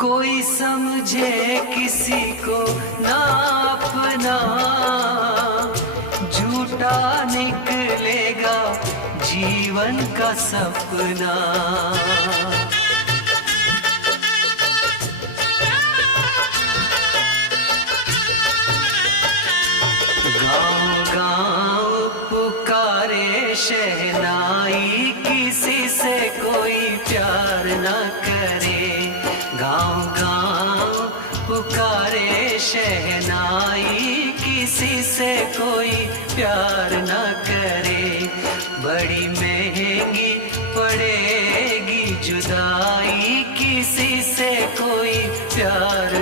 कोई समझे किसी को ना अपना, झूठा निकलेगा जीवन का सपना। गाँव गाँव पुकारे शहनाई, किसी से कोई प्यार न करे। गाँव गाँव पुकारे शहनाई, किसी से कोई प्यार न करे। बड़ी महंगी पड़ेगी जुदाई, किसी से कोई प्यार